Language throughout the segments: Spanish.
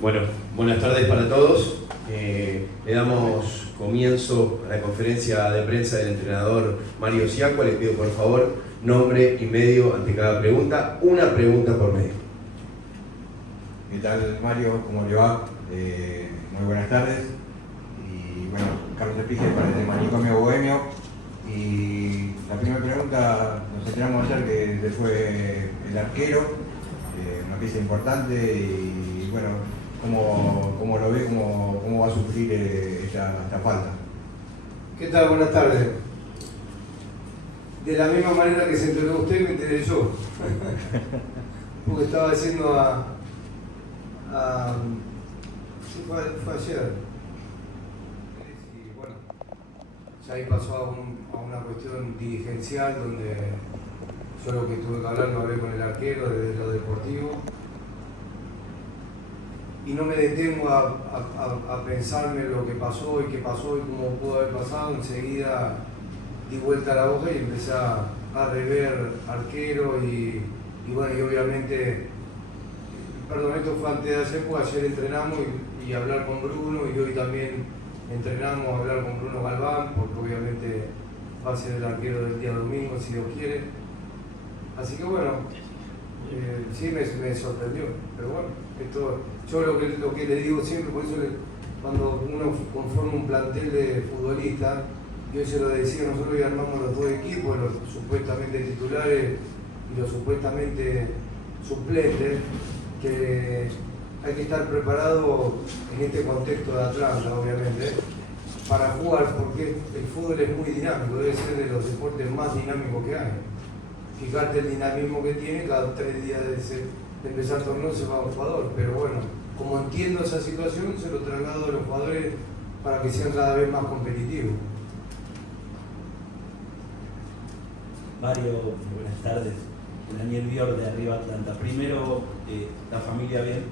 Bueno, buenas tardes para todos. Le damos comienzo a la conferencia de prensa del entrenador Mario Siacua. Le pido por favor nombre y medio ante cada pregunta. Una pregunta por medio. ¿Qué tal, Mario? ¿Cómo le va? Muy buenas tardes. Y bueno, Carlos Epige para el Manicomio Bohemio. Y la primera pregunta, nos enteramos ayer que se fue el arquero, una pieza importante. Y bueno, ¿cómo lo ve? ¿Cómo va a sufrir esta falta? ¿Qué tal? Buenas tardes. De la misma manera que se enteró usted, me enteré yo. Porque estaba diciendo sí, fue ayer. Y bueno, ya ahí pasó a una cuestión dirigencial donde yo lo que tuve que hablar lo hablé con el arquero desde lo deportivo. Y no me detengo a pensarme lo que pasó y qué pasó y cómo pudo haber pasado. Enseguida di vuelta a la hoja y empecé a rever arquero y bueno, y obviamente, perdón, esto fue antes de ayer, porque ayer entrenamos y hablar con Bruno, y hoy también entrenamos a hablar con Bruno Galván, porque obviamente va a ser el arquero del día domingo, si Dios quiere. Así que bueno, sí me sorprendió, pero bueno, esto, yo lo que le digo siempre, por eso cuando uno conforma un plantel de futbolistas, yo se lo decía, nosotros hoy armamos los dos equipos, los supuestamente titulares y los supuestamente suplentes, que hay que estar preparado en este contexto de Atlanta, obviamente, para jugar, porque el fútbol es muy dinámico, debe ser de los deportes más dinámicos que hay. Fíjate el dinamismo que tiene, cada 3 días de empezar el torneo se va un jugador, pero bueno, como entiendo esa situación, se lo traslado a los jugadores para que sean cada vez más competitivos. Mario, buenas tardes. Daniel Bior de Arriba Atlanta. Primero, ¿la familia bien?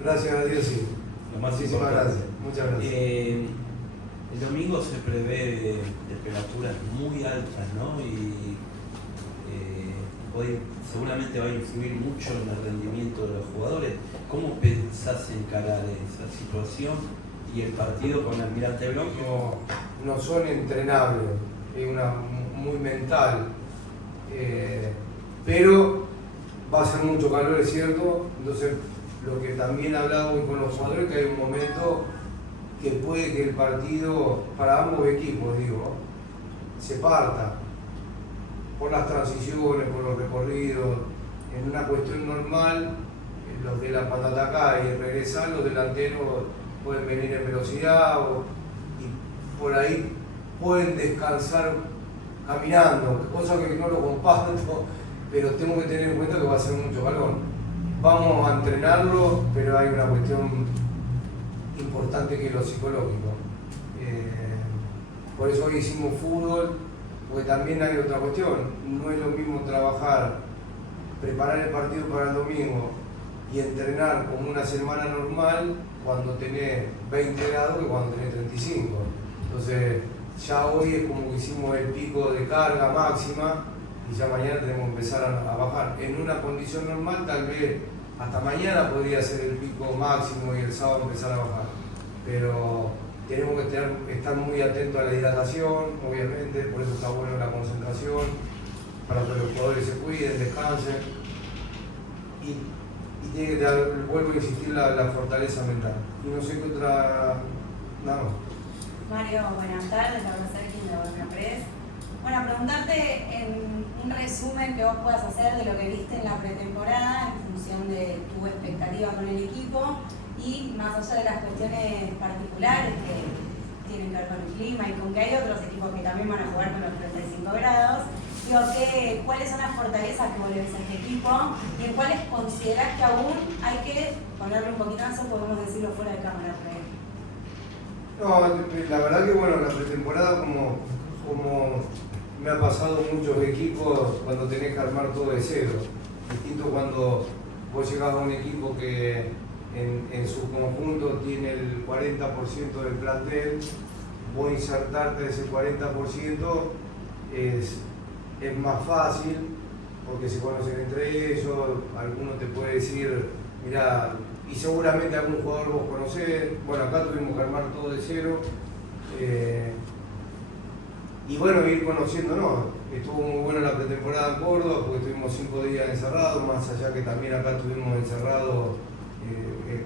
Gracias a Dios, sí. Lo más Muchísimas importante. gracias. Muchas gracias. El domingo se prevé temperaturas muy altas, ¿no? Y hoy seguramente va a influir mucho en el rendimiento de los jugadores. ¿Cómo pensás encarar esa situación y el partido con Almirante Brown? No son entrenables, es una muy mental. Pero va a ser mucho calor, es cierto. Entonces, lo que también he hablado hoy con los jugadores, que hay un momento que puede que el partido, para ambos equipos, digo, se parta por las transiciones, por los recorridos. En una cuestión normal, los de la patata acá y regresar, los delanteros pueden venir en velocidad y por ahí pueden descansar caminando, cosa que no lo comparto, pero tengo que tener en cuenta que va a ser mucho calor. Vamos a entrenarlo, pero hay una cuestión importante que es lo psicológico. Por eso hoy hicimos fútbol, porque también hay otra cuestión. No es lo mismo preparar el partido para el domingo y entrenar como una semana normal cuando tenés 20 grados que cuando tenés 35. Entonces, ya hoy es como que hicimos el pico de carga máxima y ya mañana tenemos que empezar a bajar. En una condición normal tal vez hasta mañana podría ser el pico máximo y el sábado empezar a bajar. Pero tenemos que estar muy atentos a la hidratación, obviamente, por eso está bueno la concentración, para que los jugadores se cuiden, descansen. Y tiene que dar, vuelvo a insistir, la fortaleza mental. Y no sé qué otra... nada más. Mario, buenas tardes, Laura Serkin de Bohemia Press. Bueno, preguntarte en un resumen que vos puedas hacer de lo que viste en la pretemporada en función de tu expectativa con el equipo y más allá de las cuestiones particulares que tienen que ver con el clima y con que hay otros equipos que también van a jugar con los 35 grados. Digo, ¿cuáles son las fortalezas que vos le ves a este equipo y en cuáles considerás que aún hay que ponerle un poquitazo, podemos decirlo fuera de cámara? No, la verdad que bueno, la pretemporada como me ha pasado muchos equipos cuando tenés que armar todo de cero. Distinto cuando vos llegás a un equipo que en su conjunto tiene el 40% del plantel, vos insertarte de ese 40% es más fácil porque se conocen entre ellos, alguno te puede decir, mira, y seguramente algún jugador vos conocés. Bueno, acá tuvimos que armar todo de cero. Y bueno, ir conociéndonos. Estuvo muy buena la pretemporada en Córdoba porque estuvimos 5 días encerrados, más allá que también acá estuvimos encerrados,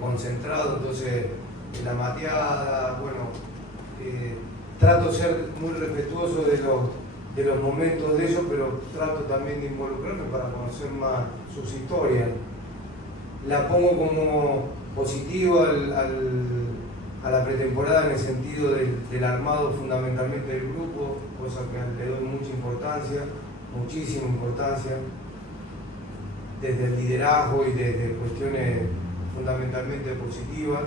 concentrados, entonces en la mateada, bueno, trato de ser muy respetuoso de los momentos de ellos, pero trato también de involucrarme para conocer más sus historias. La pongo como positiva a la pretemporada en el sentido del armado fundamentalmente del grupo, cosa que le doy mucha importancia, muchísima importancia, desde el liderazgo y desde cuestiones fundamentalmente positivas.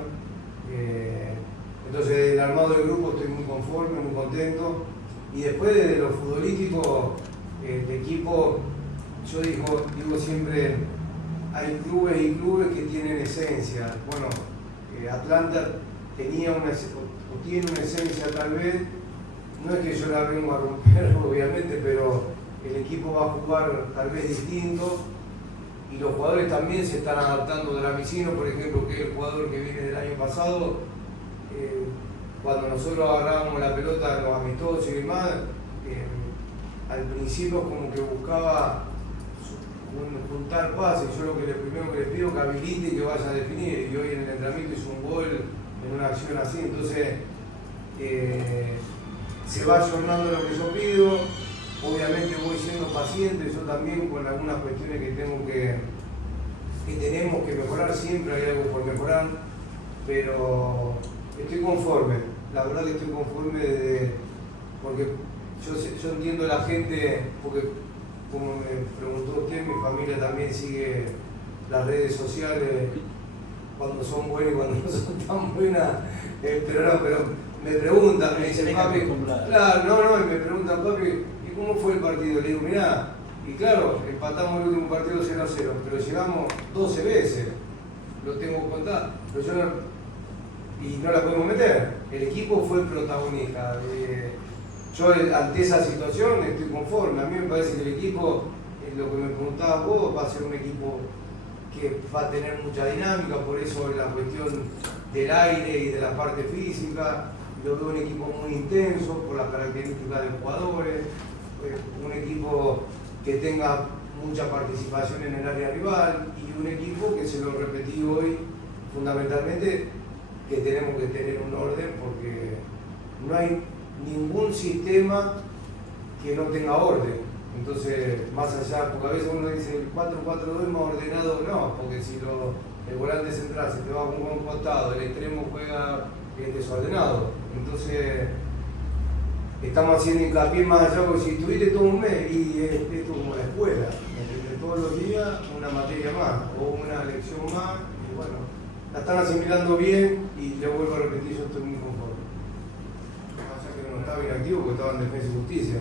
Entonces el armado del grupo estoy muy conforme, muy contento, y después de lo futbolístico, de equipo, yo digo siempre, hay clubes y clubes que tienen esencia. Bueno, Atlanta tenía o tiene una esencia tal vez, no es que yo la vengo a romper obviamente, pero el equipo va a jugar tal vez distinto y los jugadores también se están adaptando. Dramicino, por ejemplo, que es el jugador que viene del año pasado, cuando nosotros agarrábamos la pelota en los amistosos y demás, al principio como que buscaba juntar pases. Yo lo primero que le pido es que habilite y que vaya a definir, y hoy en el entrenamiento hizo un gol en una acción así. Entonces se va ayornando lo que yo pido. Obviamente voy siendo paciente, yo también con algunas cuestiones que tenemos que mejorar. Siempre hay algo por mejorar, pero estoy conforme, la verdad que estoy conforme porque yo entiendo a la gente, porque como me preguntó usted, mi familia también sigue las redes sociales cuando son buenas y cuando no son tan buenas, pero me preguntan, me dicen, papi, claro, y me preguntan, papi, ¿y cómo fue el partido? Le digo, mirá, y claro, empatamos el último partido 0-0, pero llegamos 12 veces, lo tengo contado, pero yo y no la podemos meter. El equipo fue protagonista. Yo ante esa situación estoy conforme. A mí me parece que el equipo, lo que me preguntabas vos, va a ser un equipo que va a tener mucha dinámica, por eso la cuestión del aire y de la parte física. Yo veo un equipo muy intenso por las características de los jugadores, un equipo que tenga mucha participación en el área rival y un equipo que, se lo repetí hoy, fundamentalmente, que tenemos que tener un orden porque no hay ningún sistema que no tenga orden. Entonces, más allá, porque a veces uno dice el 4-4-2 más ordenado, no, porque si el volante central se te va a un costado, el extremo juega desordenado. Entonces, estamos haciendo hincapié más allá, porque si estuviste todo un mes, y esto como la escuela, todos los días una materia más o una lección más, y bueno, la están asimilando bien y le vuelvo a repetir, yo estoy muy conforme. Pasa que no estaba inactivo porque estaba en Defensa y Justicia.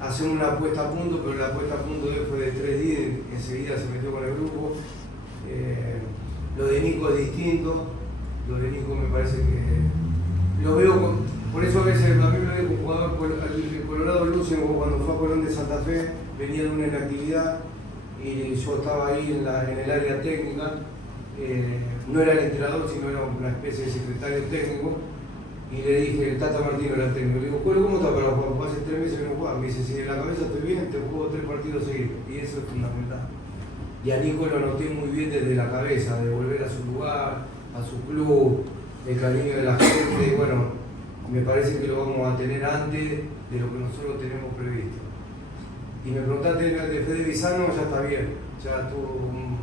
Hacen una apuesta a punto, pero la apuesta a punto de él fue de 3 días, enseguida se metió con el grupo. Lo de Nico es distinto, lo de Nico me parece que lo veo por eso a veces a mí me lo dijo un jugador, el Colorado Lucio, cuando fue a Colón de Santa Fe, venía de una inactividad y yo estaba ahí en el área técnica, no era el entrenador, sino era una especie de secretario técnico, y le dije, el Tata Martino era el técnico, le digo, ¿cómo está para jugar? Pues hace 3 meses que no juega. Me dice, si en la cabeza estoy bien, te juego 3 partidos seguidos, y eso es fundamental. Y a Nico lo noté muy bien desde la cabeza, de volver a su lugar, a su club, el cariño de la gente, y bueno, me parece que lo vamos a tener antes de lo que nosotros tenemos previsto. Y me preguntaste de Fede Bizano, ya está bien, ya tuvo un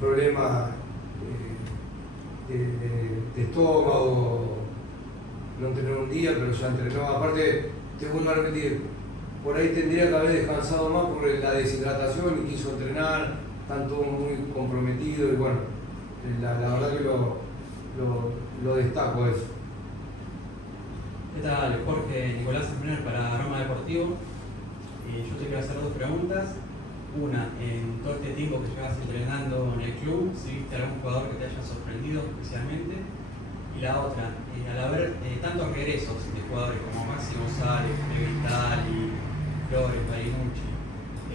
problema de estómago, no entrenó un día, pero ya entrenó. Aparte, te vuelvo a repetir, por ahí tendría que haber descansado más por la deshidratación y quiso entrenar, están todos muy comprometidos y bueno, la verdad que lo destaco eso. ¿Qué tal? Jorge Nicolás Espinel para Roma Deportivo. Yo te quiero hacer 2 preguntas. Una, en todo este tiempo que llevas entrenando en el club, si viste algún jugador que te haya sorprendido especialmente. Y la otra, al haber tantos regresos de jugadores como Maxi González, Vitali, Flores, Barinucci,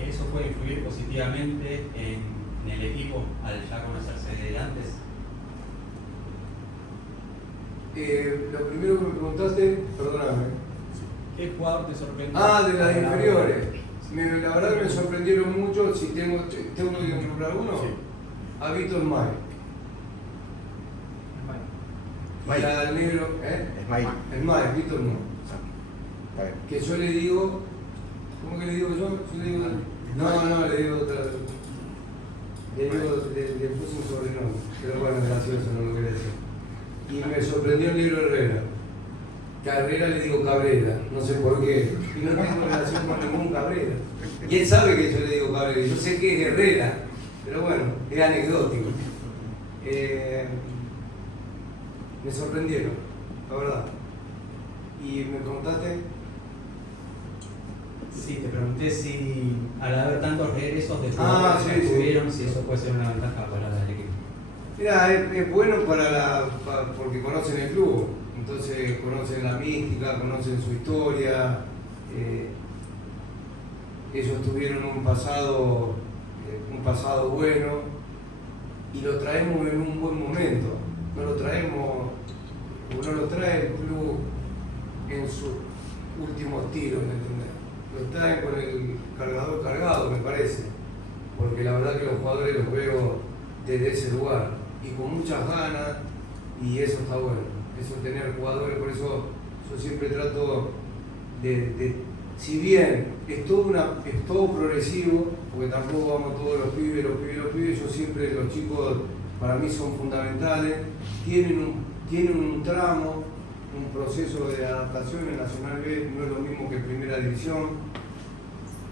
¿eso puede influir positivamente en en el equipo al ya conocerse de antes? Lo primero que me preguntaste, perdóname. ¿Qué jugador te sorprendió? Ah, de las inferiores. La verdad que me sorprendieron mucho. Si tengo que nombrar uno, Sí. a Víctor May. Y al negro, Smile. el May, Víctor May. Está bien. Que yo le digo, ¿cómo que le digo yo? Yo le digo, no, le digo otra. Le puse un sobrenombre, pero bueno, es gracioso, no lo quería decir. Y me sorprendió el negro Herrera. Que a Herrera le digo Cabrera, no sé por qué. Y no tengo relación con ningún Cabrera. Y él sabe que yo le digo Cabrera, y yo sé que es Herrera, pero bueno, es anecdótico. Me sorprendieron, la verdad. Y me contaste. Sí, te pregunté si al haber tantos regresos de Sí, jugadores que sí. tuvieron, si eso puede ser una ventaja para el equipo. Mira, es bueno porque conocen el club, entonces conocen la mística, conocen su historia. Ellos tuvieron un pasado bueno y lo traemos en un buen momento. No lo trae el club en sus últimos tiros, ¿me entendés? Lo traen con el cargador cargado, me parece, porque la verdad que los jugadores los veo desde ese lugar y con muchas ganas, y eso está bueno, eso tener jugadores. Por eso yo siempre trato de si bien es todo progresivo, porque tampoco vamos todos los pibes, yo siempre, los chicos para mí son fundamentales, tienen un tramo, un proceso de adaptación. En Nacional B no es lo mismo que en Primera División.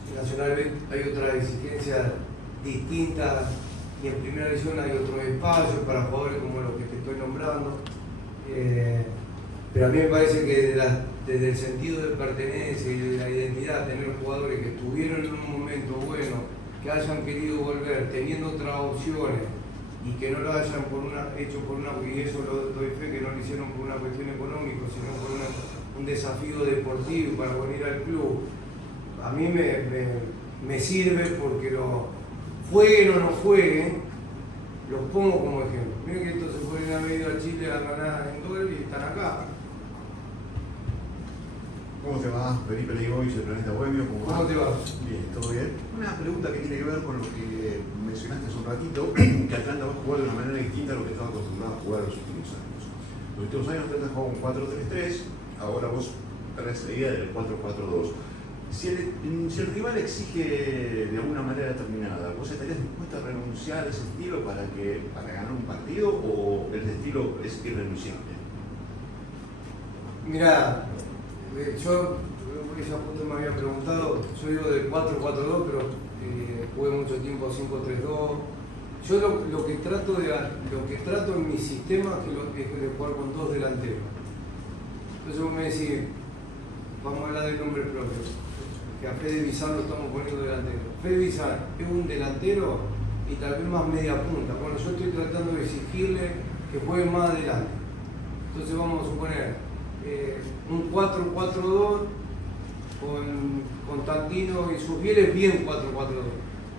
En Nacional B hay otras exigencias distintas y en Primera División hay otros espacios para jugadores como los que te estoy nombrando. Pero a mí me parece que desde el sentido de pertenencia y de la identidad, tener jugadores que estuvieron en un momento bueno, que hayan querido volver, teniendo otras opciones, y que no lo hayan hecho por una, y eso lo doy fe, que no lo hicieron por una cuestión económica, sino por un desafío deportivo para venir al club. A mí me sirve porque jueguen o no jueguen, los pongo como ejemplo. Miren que estos se pueden haber ido a Chile a ganar en dólares y están acá. ¿Cómo te va? Felipe Leigovic, el Planeta Bohemio. ¿Cómo te va? Bien, ¿todo bien? Una pregunta que tiene que ver con lo que mencionaste hace un ratito, que Atlanta va a jugar de una manera distinta a lo que estaba acostumbrado a jugar en los últimos años. Los últimos años Atlanta jugaba un 4-3-3, ahora vos traes la idea del 4-4-2. Si el rival exige de alguna manera determinada, ¿vos estarías dispuesto a renunciar a ese estilo para ganar un partido, o el estilo es irrenunciable? Mirá, yo, ella justo me había preguntado, yo digo del 4-4-2, pero jugué mucho tiempo 5-3-2. Yo lo que trato en mi sistema es de jugar con dos delanteros. Entonces vos me decís, vamos a hablar del nombre propio, que a Fede Bizar lo estamos poniendo delantero. Fede Bizar es un delantero y tal vez más media punta. Bueno, yo estoy tratando de exigirle que juegue más adelante. Entonces vamos a suponer un 4-4-2 con Tantino y sus bieles, bien 4-4-2.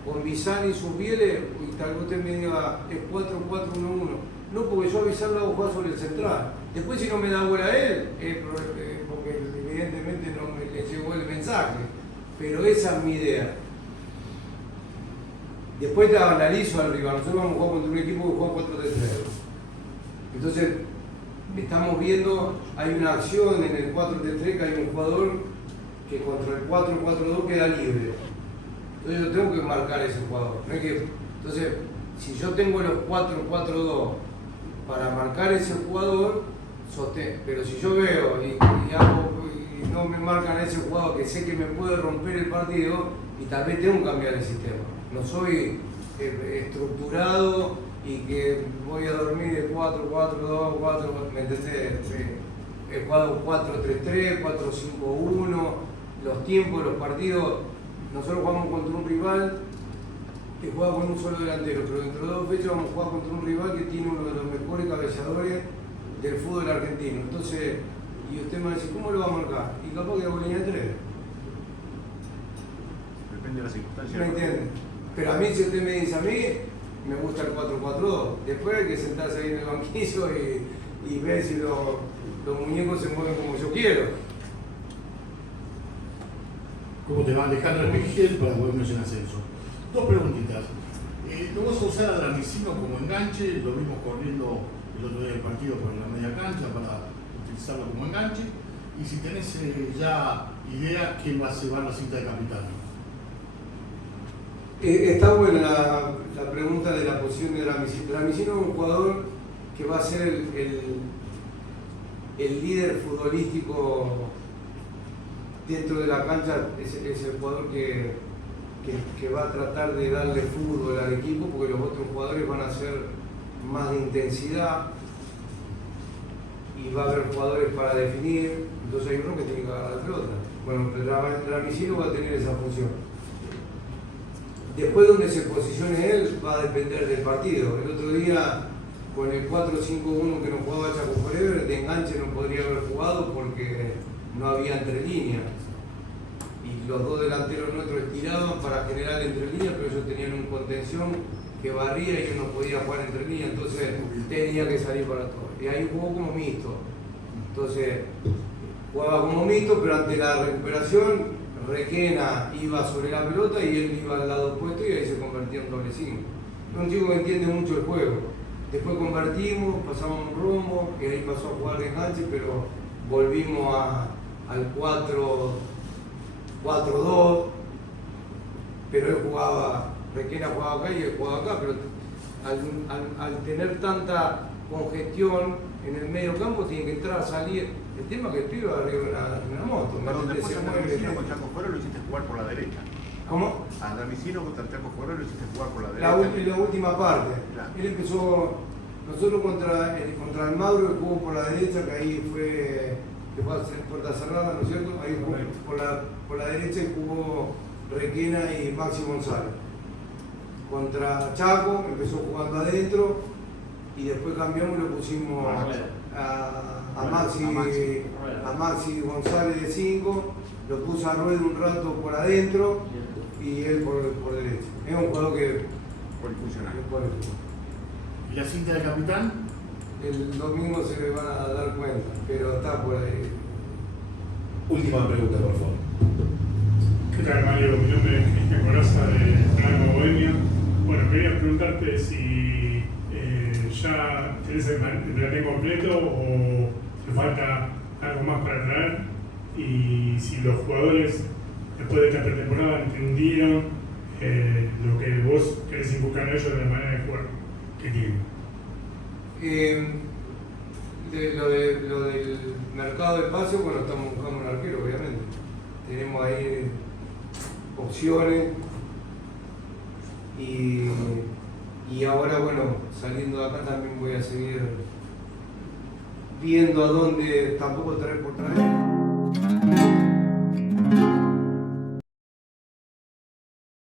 Con Bizar y sus bieles, y tal vez usted me diga, es 4-4-1-1. No, porque yo a Bizar lo hago jugar sobre el central. Después, si no me da bola a él, porque evidentemente no me le llegó el mensaje. Pero esa es mi idea. Después te analizo al rival. Nosotros vamos a jugar contra un equipo que juega 4-3-3. Entonces, estamos viendo, hay una acción en el 4-3-3 que hay un jugador que contra el 4-4-2 queda libre. Entonces yo tengo que marcar a ese jugador. ¿No es que, entonces, si yo tengo los 4-4-2 para marcar a ese jugador, sostén. Pero si yo veo y no me marcan a ese jugador que sé que me puede romper el partido, y tal vez tengo que cambiar el sistema. No soy estructurado y que voy a dormir de 4-4-2, 4, ¿me entendés? He jugado 4-3-3, 4-5-1, los tiempos de los partidos. Nosotros jugamos contra un rival que juega con un solo delantero, pero dentro de 2 fechas vamos a jugar contra un rival que tiene uno de los mejores cabeceadores del fútbol argentino. Entonces, y usted me dice, ¿cómo lo va a marcar? Y capaz que hago línea 3. Depende de las circunstancias. ¿Me entiende? Pero a mí, si usted me dice a mí, me gusta el 4-4-2. Después hay que sentarse ahí en el banquillo y ver si los muñecos se mueven como yo quiero. ¿Cómo te va Alejandro Pigel para Bohemios en Ascenso? Dos preguntitas. ¿Lo vas a usar a Dramicino como enganche? Lo vimos corriendo el otro día del partido por la media cancha para utilizarlo como enganche. Y si tenés ya idea, ¿quién va a llevar la cinta de capitán? Está buena la pregunta de la posición de Dramicino. Dramicino es un jugador que va a ser el líder futbolístico dentro de la cancha, es el jugador que va a tratar de darle fútbol al equipo, porque los otros jugadores van a hacer más de intensidad y va a haber jugadores para definir, entonces hay uno que tiene que agarrar la pelota. Bueno, el Dramicino va a tener esa función. Después donde se posicione él va a depender del partido. El otro día con el 4-5-1 que nos jugaba Chaco Forever, de enganche no podría haber jugado porque no había entre líneas. Y los dos delanteros nuestros estiraban para generar entre líneas, pero ellos tenían un contención que barría y yo no podía jugar entre líneas, entonces tenía que salir para todo. Y ahí jugó como mixto. Entonces jugaba como mixto, pero ante la recuperación Requena iba sobre la pelota y él iba al lado opuesto y ahí se convertía en doble 5. Es un chico que entiende mucho el juego. Después convertimos, pasamos un rumbo, y ahí pasó a jugar de enganche, pero volvimos al 4-4-2, pero él jugaba, Requena jugaba acá y él jugaba acá, pero al tener tanta congestión en el medio campo tiene que entrar, salir. El tema es que el pibe va arriba en una moto. Perdón, después a Dramicino con Chaco Fuero lo hiciste jugar por la derecha. ¿Cómo? A Dramicino contra Chaco Fuero lo hiciste jugar por la La derecha. última parte. Claro. Él empezó, nosotros contra el Mauro, él jugó por la derecha, que ahí fue, que fue a hacer puerta cerrada, ¿no es cierto? Ahí jugó por la derecha y jugó Requena y Maxi González. Contra Chaco empezó jugando adentro y después cambiamos y lo pusimos a Maxi González de 5, lo puso a Rueda un rato por adentro y él por derecha. Es un jugador que Polifuncional. ¿Y la cinta de capitán? el domingo se le van a dar cuenta, pero está por ahí. Última pregunta, por favor. ¿Qué tal, Mario? Mi nombre es Cristian Coraza de Franco Bohemia. Bueno, quería preguntarte si ya tenés el plantel completo o te falta algo más para traer y si los jugadores después de esta pretemporada entendieron lo que vos querés inculcar a ellos de la manera de jugar que tienen. Lo del mercado de espacio, bueno, estamos buscando un arquero, obviamente. Tenemos ahí opciones y ahora, bueno, saliendo de acá también voy a seguir viendo a dónde, tampoco traer por traer.